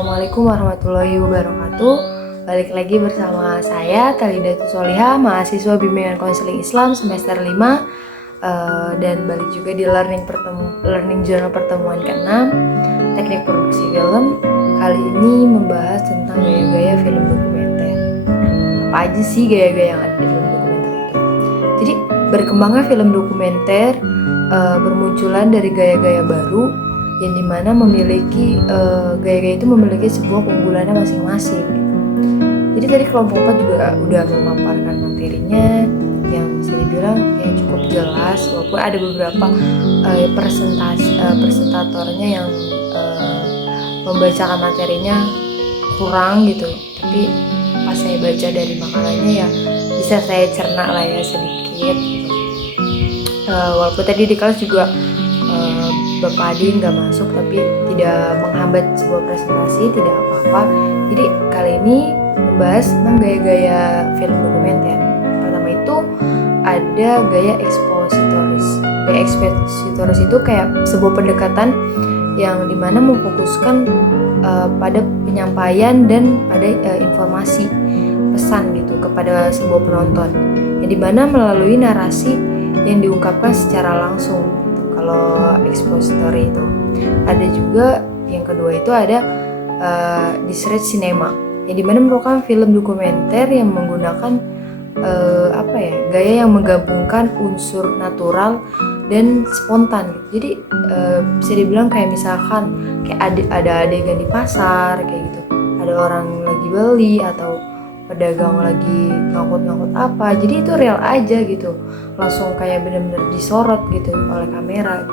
Assalamualaikum warahmatullahi wabarakatuh. Balik lagi bersama saya Talidatus Solihah, mahasiswa bimbingan konseling Islam semester 5, dan balik juga di learning journal pertemuan ke-6 teknik produksi film. Kali ini membahas tentang gaya-gaya film dokumenter. Apa aja sih gaya-gaya yang ada di film dokumenter itu? Jadi berkembangnya film dokumenter bermunculan dari gaya-gaya baru yang dimana memiliki gaya-gaya itu memiliki sebuah keunggulannya masing-masing gitu. Jadi tadi kelompok 4 juga udah memaparkan materinya yang bisa dibilang ya cukup jelas, walaupun ada beberapa presentatornya yang membacakan materinya kurang gitu, tapi pas saya baca dari makalahnya ya bisa saya cerna lah ya sedikit gitu. Walaupun tadi di kelas juga Bapak Adi nggak masuk, tapi tidak menghambat sebuah presentasi, tidak apa-apa. Jadi kali ini membahas tentang gaya-gaya film dokumenter. Pertama itu ada gaya ekspositoris. Gaya ekspositoris itu kayak sebuah pendekatan yang dimana memfokuskan pada penyampaian dan pada informasi pesan gitu kepada sebuah penonton, yang dimana melalui narasi yang diungkapkan secara langsung. Kalau expository itu ada juga yang kedua itu ada discrete cinema, yang dimana merupakan film dokumenter yang menggunakan gaya yang menggabungkan unsur natural dan spontan gitu. Jadi bisa dibilang kayak misalkan kayak ada adegan di pasar kayak gitu, ada orang lagi beli atau pedagang lagi ngangkut-ngangkut apa, jadi itu real aja gitu, langsung kayak benar-benar disorot gitu oleh kamera,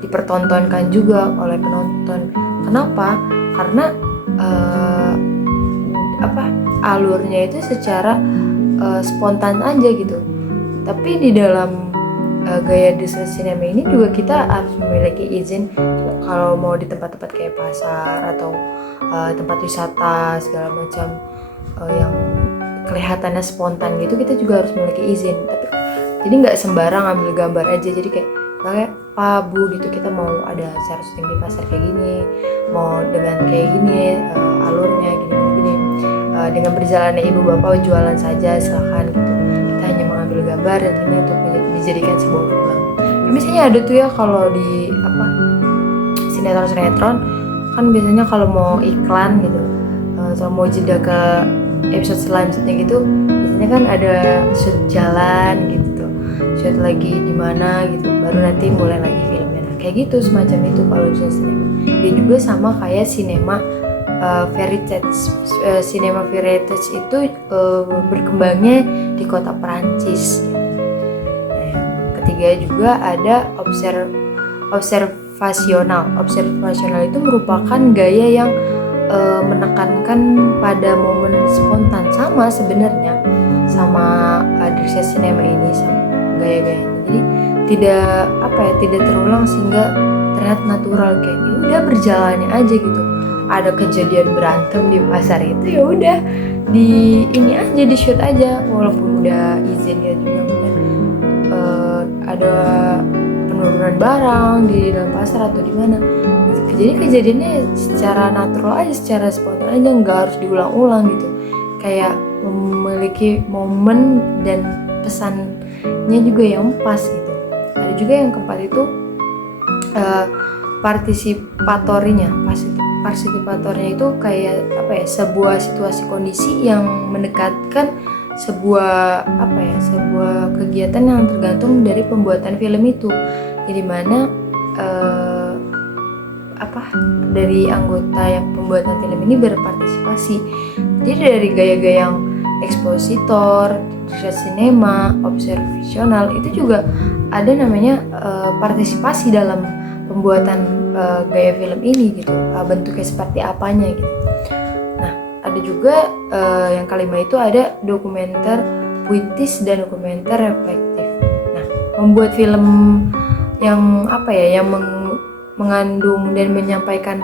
dipertontonkan juga oleh penonton. Kenapa? Karena alurnya itu secara spontan aja gitu. Tapi di dalam gaya discrete cinema ini juga kita harus memiliki izin kalau mau di tempat-tempat kayak pasar atau tempat wisata segala macam yang kelihatannya spontan gitu, kita juga harus memiliki izin. Tapi jadi nggak sembarang ambil gambar aja. Jadi kayak Pak Bu gitu, kita mau ada acara syuting di pasar kayak gini, mau dengan kayak gini alurnya gini, dengan berjalannya ibu bapak jualan saja silahkan gitu. Kita hanya mengambil gambar dan ini untuk dijadikan sebuah film. Misalnya ada tuh ya kalau di sinetron kan biasanya kalau mau iklan gitu, atau mau jeda ke episode selanjutnya gitu, biasanya kan ada shoot jalan gitu tuh, shoot lagi di mana gitu, baru nanti mulai lagi filmnya. Nah, kayak gitu semacam itu kalau di sinema. Dia juga sama kayak sinema veritas. Sinema veritas itu berkembangnya di kota Perancis gitu. Nah, yang ketiga juga ada observasional itu merupakan gaya yang menekankan pada momen spontan, sama sebenarnya sama discrete cinema ini sama gaya-gayanya. Jadi tidak terulang sehingga terlihat natural, kayak ya udah berjalannya aja gitu. Ada kejadian berantem di pasar itu ya udah di ini aja, di shoot aja, walaupun udah izin ya juga mungkin ada penurunan barang di dalam pasar atau di mana. Jadi kejadiannya secara natural aja, secara spontan aja, nggak harus diulang-ulang gitu. Kayak memiliki momen dan pesannya juga yang pas gitu. Ada juga yang keempat itu partisipatornya itu kayak sebuah situasi kondisi yang mendekatkan sebuah kegiatan yang tergantung dari pembuatan film itu, jadi mana dari anggota yang pembuatan film ini berpartisipasi. Jadi dari gaya-gaya yang ekspositor, discrete cinema, observasional itu juga ada namanya partisipasi dalam pembuatan gaya film ini gitu, bentuknya seperti apanya gitu. Nah, ada juga yang kelima itu ada dokumenter puitis dan dokumenter reflektif. Nah, membuat film yang yang mengandung dan menyampaikan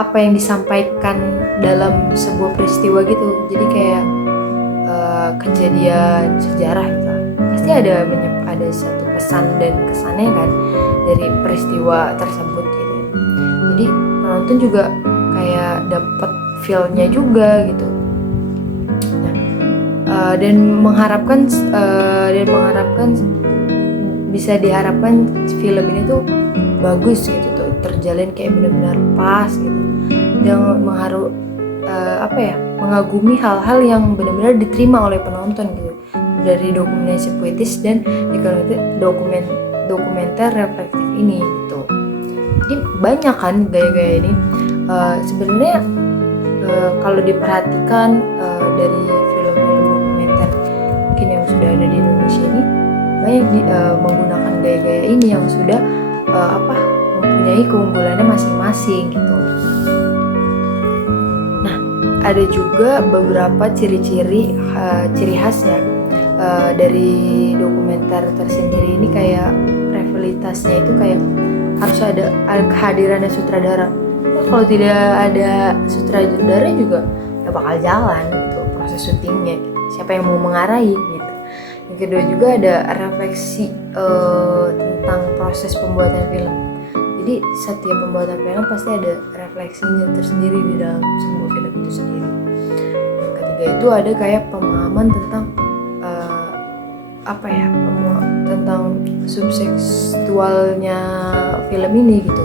apa yang disampaikan dalam sebuah peristiwa gitu. Jadi kayak kejadian sejarah gitu, pasti ada satu pesan dan kesannya kan dari peristiwa tersebut gitu. Jadi penonton juga kayak dapet feel-nya juga gitu. Dan mengharapkan bisa diharapkan film ini tuh bagus gitu tuh, terjalin kayak benar-benar pas gitu, dan mengagumi hal-hal yang benar-benar diterima oleh penonton gitu, dari dokumentasi puitis dan dokumenter reflektif ini gitu. Jadi banyak kan gaya-gaya ini. Sebenarnya kalau diperhatikan dari film-film dokumenter mungkin yang sudah ada di Indonesia ini, banyak menggunakan gaya-gaya ini yang sudah mempunyai keunggulannya masing-masing gitu. Nah, ada juga beberapa ciri khas ya dari dokumenter tersendiri ini, kayak rivalitasnya itu kayak harus ada kehadirannya sutradara. Nah, kalau tidak ada sutradara juga gak bakal jalan gitu proses syutingnya. Siapa yang mau mengarahi gitu. Yang kedua juga ada refleksi tentang proses pembuatan film. Jadi setiap pembuatan film pasti ada refleksinya tersendiri di dalam sebuah film itu sendiri. Yang ketiga itu ada kayak pemahaman tentang tentang subtekstualnya film ini gitu.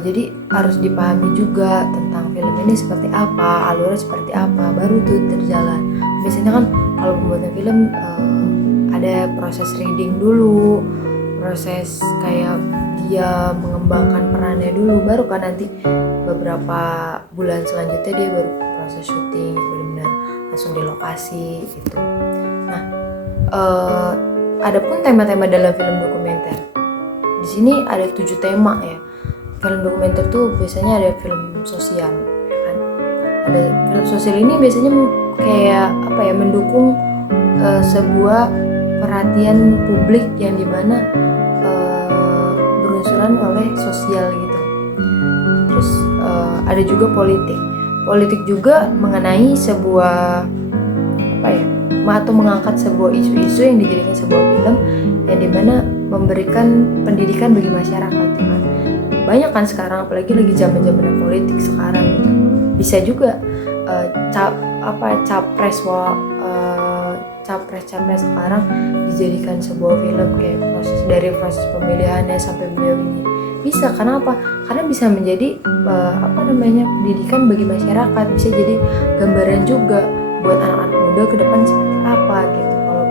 Jadi harus dipahami juga tentang film ini seperti apa, alurnya seperti apa, baru tuh terjalan. Biasanya kan kalau pembuatan film ada proses reading dulu, proses kayak dia mengembangkan perannya dulu, baru kan nanti beberapa bulan selanjutnya dia baru proses syuting benar-benar langsung di lokasi gitu. Nah, adapun tema-tema dalam film dokumenter, di sini ada 7 tema ya. Film dokumenter tuh biasanya ada film sosial, ya kan? Ada film sosial ini biasanya kayak mendukung sebuah perhatian publik yang dimana berunsuran oleh sosial gitu. Terus ada juga politik juga mengenai sebuah atau mengangkat sebuah isu-isu yang dijadikan sebuah film yang dimana memberikan pendidikan bagi masyarakat, ya kan? Banyak kan sekarang, apalagi lagi zaman-zamannya politik sekarang gitu. Bisa juga capres sekarang dijadikan sebuah film kayak proses pemilihannya sampai beliau ini. Bisa, kenapa? Karena bisa menjadi pendidikan bagi masyarakat, bisa jadi gambaran juga buat anak-anak muda ke depan seperti apa gitu kalau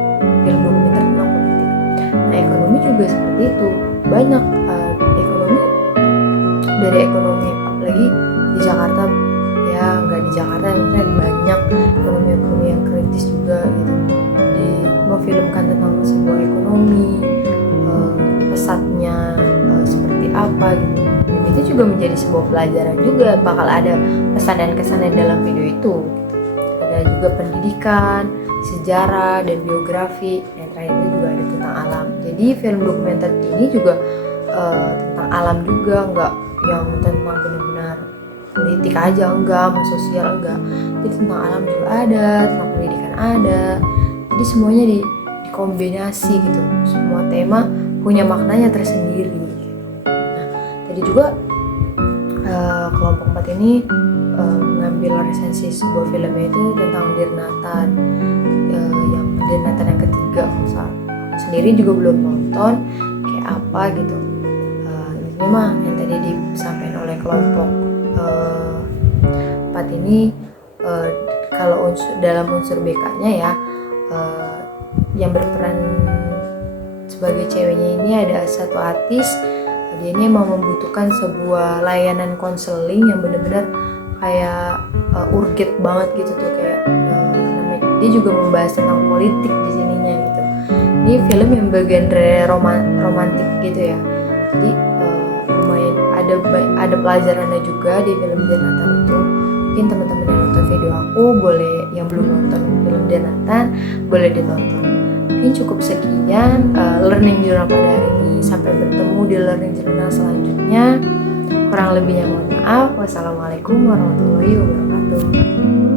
film dokumenter tentang politik. Nah, ekonomi juga seperti itu. Banyak dari ekonomi, apalagi di Jakarta, ya nggak di Jakarta, misalnya banyak ekonomi yang kritis juga gitu, memfilmkan tentang sebuah ekonomi, pesatnya seperti apa gitu. Dan itu juga menjadi sebuah pelajaran juga, bakal ada pesan dan kesan dalam video itu gitu. Ada juga pendidikan, sejarah, dan biografi. Yang terakhir itu juga ada tentang alam. Jadi film dokumenter ini juga tentang alam juga, nggak yang tentang benar-benar politik aja, enggak, sama sosial enggak. Jadi tentang alam juga ada, tentang pendidikan ada. Jadi semuanya dikombinasi gitu. Semua tema punya maknanya tersendiri. Nah, tadi juga kelompok 4 ini mengambil resensi sebuah filmnya itu tentang Dear Nathan, yang Dear Nathan yang ketiga. Sendiri juga belum nonton kayak apa gitu. Ini mah yang tadi disampaikan oleh kelompok 4 ini, kalau dalam unsur BK-nya ya, yang berperan sebagai ceweknya ini ada satu artis. Dia ini emang membutuhkan sebuah layanan konseling yang benar-benar kayak urgent banget gitu tuh, kayak dia juga membahas tentang politik di sininya gitu. Ini film yang bergenre romantik gitu ya. Jadi lumayan ada pelajarannya juga di film Dear Nathan itu. Mungkin teman-teman yang nonton video aku boleh, yang belum nonton film Dear Nathan boleh ditonton. Mungkin cukup sekian learning journal pada hari ini. Sampai bertemu di learning journal selanjutnya. Kurang lebihnya mohon maaf. Wassalamualaikum warahmatullahi wabarakatuh.